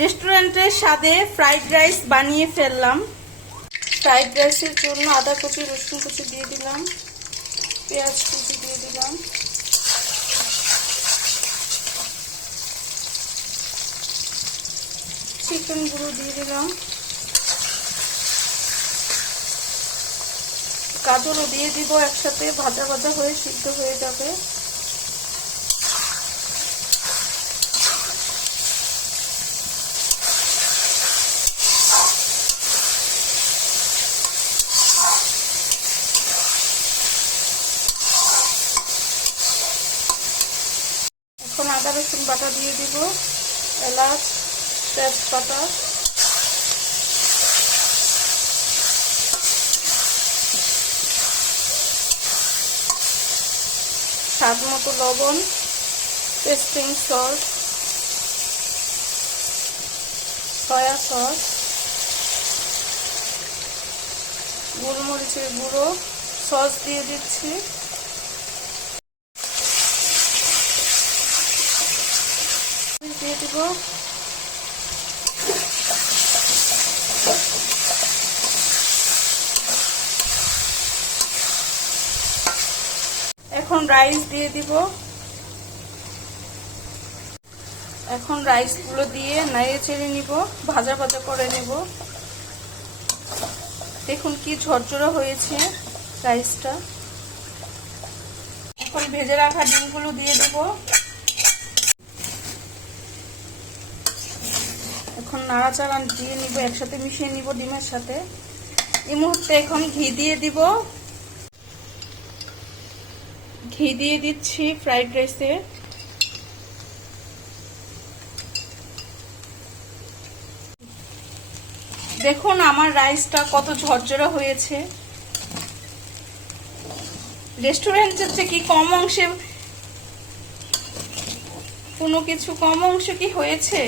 রেস্টুরেন্টের স্বাদে fried rice বানিয়ে ফেললাম। ফ্রাইড রাইসের জন্য আদা কুচি, রসুন কুচি দিয়ে দিলাম, পেঁয়াজ কুচি দিয়ে দিলাম, চিকেন গুঁড়ো দিয়ে দিলাম, গাজরও দিয়ে দিব একসাথে, ভাজা ভাজা হয়ে সিদ্ধ হয়ে যাবে। এখন আদা রসুন বাটা দিয়ে দিব, এলাচ, তেজপাতা, স্বাদ মতো লবণ, টেস্টিং সল্ট, সয়া সস, গোলমরিচের গুঁড়ো, সস দিয়ে দিচ্ছি। দিয়ে দিব এখন রাইস দিয়ে দিব। এখন রাইসগুলো দিয়ে নাড়িয়ে চেড়ে নিব, ভাজা ভাজা করে নেব। দেখুন কি ঝরঝরা হয়েছে রাইসটা। এখন ভেজে রাখা ডিমগুলো দিয়ে দেব। এখন নাড়াচাড়া দিয়ে নিব, একসাথে মিশিয়ে নিব ডিমের সাথে। এই মুহূর্তে এখন ঘি দিয়ে দিব। ঘি দিয়ে দিচ্ছি ফ্রাইড রাইসে। দেখুন আমার রাইসটা কত ঝরঝরা হয়েছে। রেস্টুরেন্টের চেয়ে কি কম অংশে কোনো কিছু কম অংশে কি হয়েছে?